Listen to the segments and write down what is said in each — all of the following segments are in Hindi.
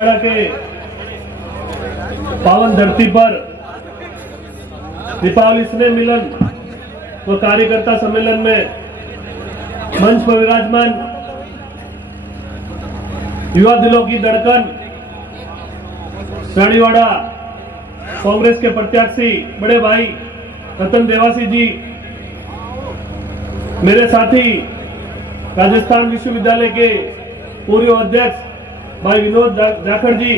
के पावन धरती पर दीपावली स्नेह मिलन व कार्यकर्ता सम्मेलन में मंच पर विराजमान युवा दिलों की धड़कन रानीवाड़ा कांग्रेस के प्रत्याशी बड़े भाई रतन देवासी जी, मेरे साथी राजस्थान विश्वविद्यालय के पूर्व अध्यक्ष भाई विनोद जाखड़ जी,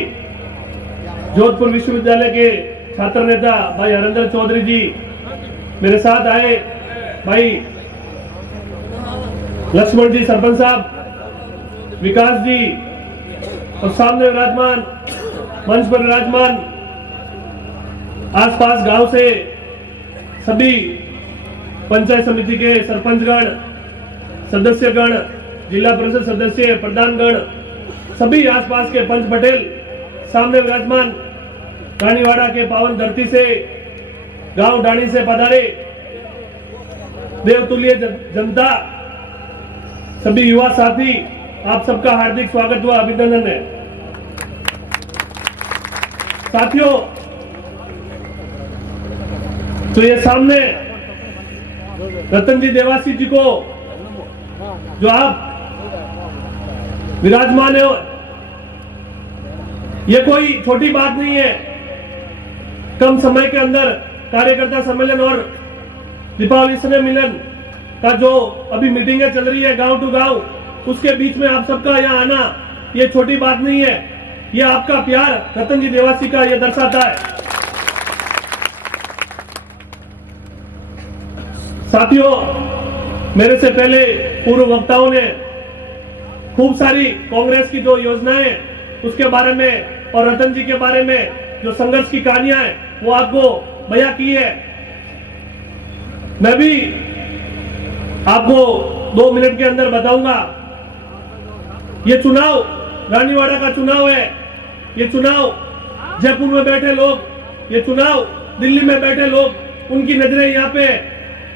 जोधपुर विश्वविद्यालय के छात्र नेता भाई हरेंद्र चौधरी जी, मेरे साथ आए भाई लक्ष्मण जी सरपंच साहब, विकास जी, और सामने विराजमान मंच पर विराजमान आसपास गांव से सभी पंचायत समिति के सरपंचगण, सदस्यगण, जिला परिषद सदस्य, प्रधानगण, सभी आसपास के पंच पटेल, सामने विराजमान रानीवाड़ा के पावन धरती से गांव डाणी से पधारे देवतुल्य जनता, सभी युवा साथी, आप सबका हार्दिक स्वागत व अभिनंदन है। साथियों, तो ये सामने रतन जी देवासी जी को जो आप विराजमान है, ये कोई छोटी बात नहीं है। कम समय के अंदर कार्यकर्ता सम्मेलन और दीपावली स्नेह मिलन का जो अभी मीटिंगें चल रही है गांव टू गांव, उसके बीच में आप सबका यहाँ आना ये छोटी बात नहीं है। ये आपका प्यार रतन जी देवासी का ये दर्शाता है। साथियों, मेरे से पहले पूर्व वक्ताओं ने खूब सारी कांग्रेस की जो योजनाएं उसके बारे में और रतन जी के बारे में जो संघर्ष की कहानियां हैं वो आपको बयां की है। मैं भी आपको 2 मिनट के अंदर बताऊंगा। ये चुनाव रानीवाड़ा का चुनाव है, ये चुनाव जयपुर में बैठे लोग, ये चुनाव दिल्ली में बैठे लोग, उनकी नजरें यहाँ पे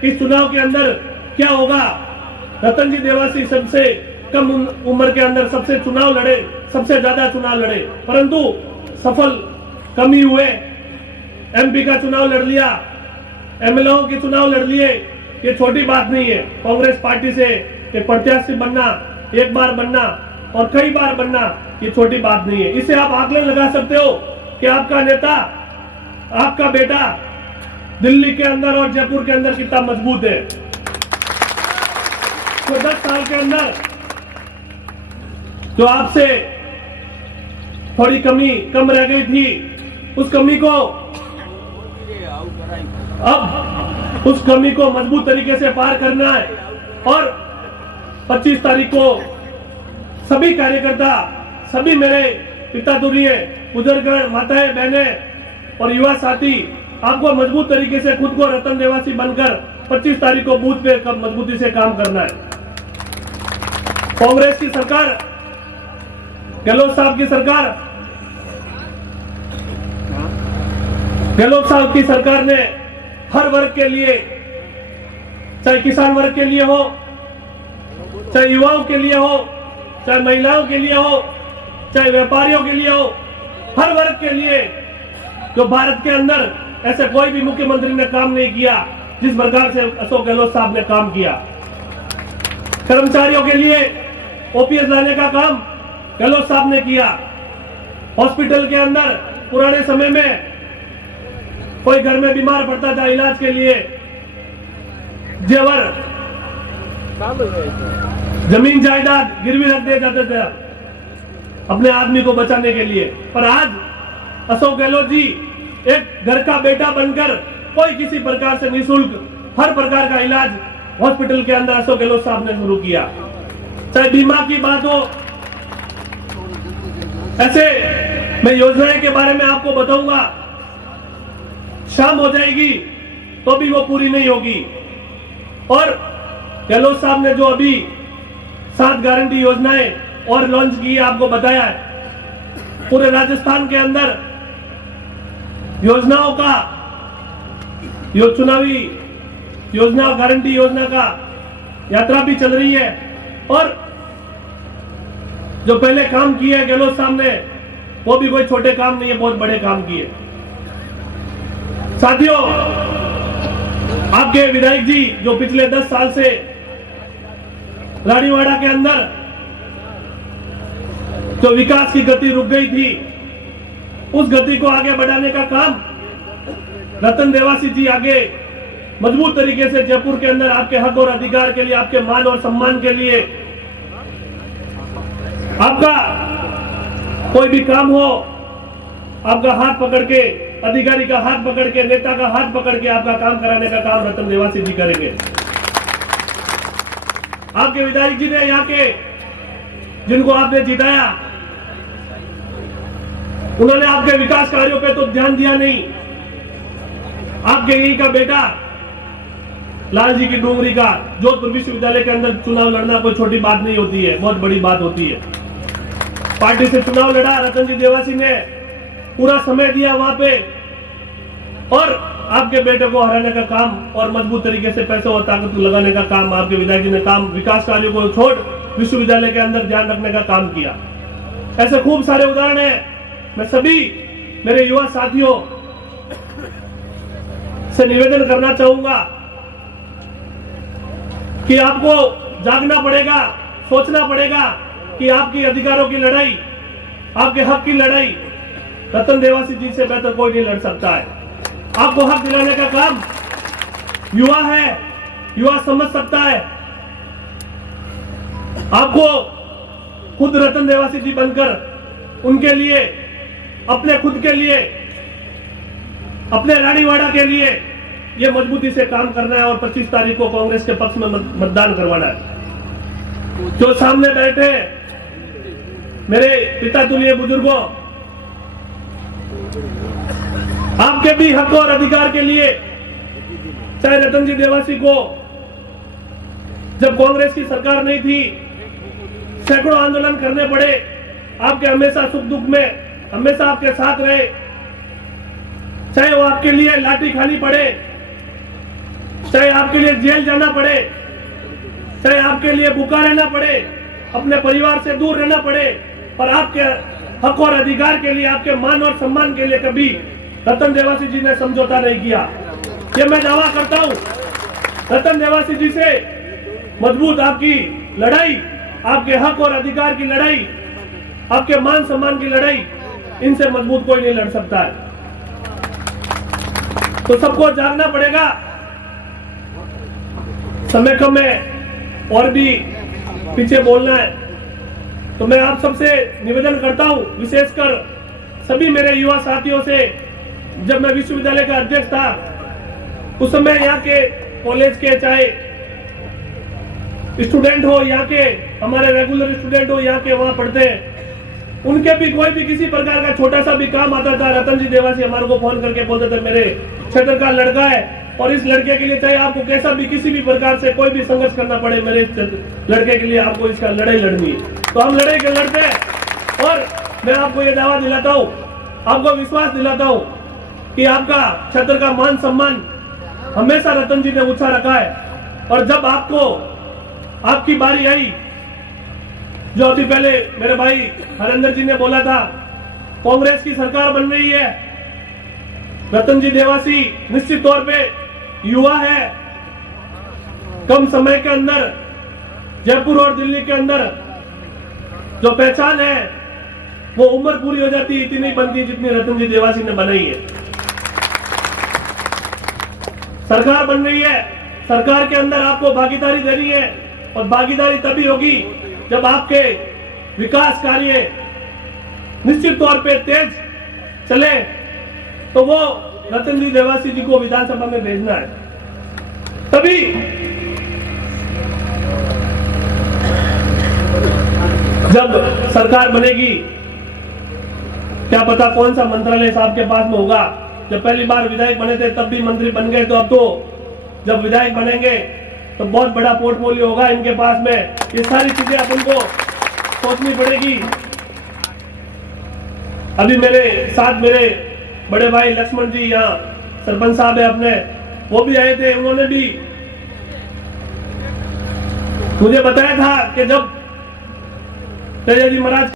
इस चुनाव के अंदर क्या होगा। रतन जी देवासी सबसे कम उम्र के अंदर सबसे चुनाव लड़े, सबसे ज्यादा चुनाव लड़े, परंतु सफल कम ही हुए। एमपी का चुनाव लड़ लिया, एमएलए के चुनाव लड़ लिए, ये छोटी बात नहीं है। कांग्रेस पार्टी से एक प्रत्याशी बनना, एक बार बनना और कई बार बनना, ये छोटी बात नहीं है। इसे आप आकलन लगा सकते हो कि आपका नेता, आपका बेटा दिल्ली के अंदर और जयपुर के अंदर कितना मजबूत है। तो 10 साल के अंदर जो आपसे थोड़ी कमी कम रह गई थी, उस कमी को अब उस कमी को मजबूत तरीके से पार करना है। और 25 तारीख को सभी कार्यकर्ता, सभी मेरे पिता तुरीय, बुजुर्गगण, माताएं, बहनें और युवा साथी, आपको मजबूत तरीके से खुद को रतन देवासी बनकर 25 तारीख को बूथ पे मजबूती से काम करना है। कांग्रेस की सरकार, गहलोत साहब की सरकार, गहलोत साहब की सरकार ने हर वर्ग के लिए, चाहे किसान वर्ग के लिए हो, चाहे युवाओं के लिए हो, चाहे महिलाओं के लिए हो, चाहे व्यापारियों के लिए हो, हर वर्ग के लिए जो भारत के अंदर ऐसे कोई भी मुख्यमंत्री ने काम नहीं किया जिस प्रकार से अशोक गहलोत साहब ने काम किया। कर्मचारियों के लिए ओपीएस लाने का काम गहलोत साहब ने किया। हॉस्पिटल के अंदर पुराने समय में कोई घर में बीमार पड़ता था, इलाज के लिए जेवर, जमीन जायदाद गिरवी रख दिए जाते थे अपने आदमी को बचाने के लिए। पर आज अशोक गहलोत जी एक घर का बेटा बनकर कोई किसी प्रकार से निःशुल्क हर प्रकार का इलाज हॉस्पिटल के अंदर अशोक गहलोत साहब ने शुरू किया। चाहे बीमा की बात हो, ऐसे मैं योजनाएं के बारे में आपको बताऊंगा। शाम हो जाएगी तो भी वो पूरी नहीं होगी। और गहलोत साहब ने जो अभी 7 गारंटी योजनाएं और लॉन्च की है, आपको बताया है। पूरे राजस्थान के अंदर योजनाओं का, चुनावी योजना, गारंटी योजना का यात्रा भी चल रही है। और जो पहले काम किए गहलोत साहब ने वो भी कोई छोटे काम नहीं है, बहुत बड़े काम किए। साथियों, आपके विधायक जी जो पिछले 10 साल से रानीवाड़ा के अंदर जो विकास की गति रुक गई थी, उस गति को आगे बढ़ाने का काम रतन देवासी जी आगे मजबूत तरीके से जयपुर के अंदर आपके हक और अधिकार के लिए, आपके मान और सम्मान के लिए, आपका कोई भी काम हो, आपका हाथ पकड़ के, अधिकारी का हाथ पकड़ के, नेता का हाथ पकड़ के आपका काम कराने का काम रतन देवासी जी करेंगे। आपके विधायक जी ने यहाँ के जिनको आपने जिताया, उन्होंने आपके विकास कार्यों पे तो ध्यान दिया नहीं। आपके यही का बेटा लाल जी की डोंगरी का जोधपुर विश्वविद्यालय के अंदर चुनाव लड़ना कोई छोटी बात नहीं होती है, बहुत बड़ी बात होती है। पार्टी से चुनाव लड़ा, रतन जी देवासी ने पूरा समय दिया वहां पे, और आपके बेटे को हराने का काम और मजबूत तरीके से पैसे और ताकत लगाने का काम आपके विधायक जी ने काम, विकास कार्यों को छोड़ विश्वविद्यालय के अंदर ध्यान रखने का काम किया। ऐसे खूब सारे उदाहरण हैं। मैं सभी मेरे युवा साथियों से निवेदन करना चाहूंगा कि आपको जागना पड़ेगा, सोचना पड़ेगा कि आपकी अधिकारों की लड़ाई, आपके हक की लड़ाई रतन देवासी जी से बेहतर कोई नहीं लड़ सकता है। आपको हक दिलाने का काम युवा है, युवा समझ सकता है। आपको खुद रतन देवासी जी बनकर उनके लिए, अपने खुद के लिए, अपने रानीवाड़ा के लिए ये मजबूती से काम करना है और 25 तारीख को कांग्रेस के पक्ष में मतदान करवाना है। जो सामने बैठे मेरे पिता तुल्य बुजुर्गों, आपके भी हक और अधिकार के लिए, चाहे रतन जी देवासी को जब कांग्रेस की सरकार नहीं थी सैकड़ों आंदोलन करने पड़े, आपके हमेशा सुख दुख में हमेशा आपके साथ रहे, चाहे वो आपके लिए लाठी खानी पड़े, चाहे आपके लिए जेल जाना पड़े, चाहे आपके लिए भूखा रहना पड़े, अपने परिवार से दूर रहना पड़े, पर आपके हक और अधिकार के लिए, आपके मान और सम्मान के लिए कभी रतन देवासी जी ने समझौता नहीं किया। ये मैं दावा करता हूं, रतन देवासी जी से मजबूत आपकी लड़ाई, आपके हक और अधिकार की लड़ाई, आपके मान सम्मान की लड़ाई, इनसे मजबूत कोई नहीं लड़ सकता है। तो सबको जागना पड़ेगा। समय कम है और भी पीछे बोलना है, तो मैं आप सबसे निवेदन करता हूं, विशेषकर सभी मेरे युवा साथियों से। जब मैं विश्वविद्यालय का अध्यक्ष था उस समय यहाँ के कॉलेज के चाहे स्टूडेंट हो, यहाँ के हमारे रेगुलर स्टूडेंट हो, यहाँ के वहां पढ़ते हैं, उनके भी कोई भी किसी प्रकार का छोटा सा भी काम आता था, रतन जी देवासी हमारे को फोन करके बोलते थे मेरे क्षेत्र का लड़का है और इस लड़के के लिए चाहे आपको कैसा भी किसी भी प्रकार से कोई भी संघर्ष करना पड़े, मेरे लड़के के लिए आपको इसका लड़ाई लड़नी है, तो हम लड़ाई के लड़ते हैं। और मैं आपको ये दावा दिलाता हूँ, आपको विश्वास दिलाता हूँ कि आपका क्षेत्र का मान सम्मान हमेशा रतन जी ने ऊंचा रखा है। और जब आपको आपकी बारी आई, जो अभी पहले मेरे भाई हरेंद्र जी ने बोला था, कांग्रेस की सरकार बन रही है, रतन जी देवासी निश्चित तौर पे युवा है, कम समय के अंदर जयपुर और दिल्ली के अंदर जो पहचान है वो उम्र पूरी हो जाती इतनी नहीं बनती जितनी रतन जी देवासी ने बनाई है। सरकार बन रही है, सरकार के अंदर आपको भागीदारी दे रही है, और भागीदारी तभी होगी जब आपके विकास कार्य निश्चित तौर पे तेज चले, तो वो रतन जी देवासी जी को विधानसभा में भेजना है, तभी जब सरकार बनेगी। क्या पता कौन सा मंत्रालय साहब के पास में होगा। जब पहली बार विधायक बने थे तब भी मंत्री बन गए, तो अब तो जब विधायक बनेंगे तो बहुत बड़ा पोर्टफोलियो होगा इनके पास में। ये सारी चीजें अपन को सोचनी पड़ेगी। अभी मेरे साथ मेरे बड़े भाई लक्ष्मण जी यहाँ सरपंच साहब है अपने, वो भी आए थे, उन्होंने भी मुझे बताया था कि जब तेजा जी महाराज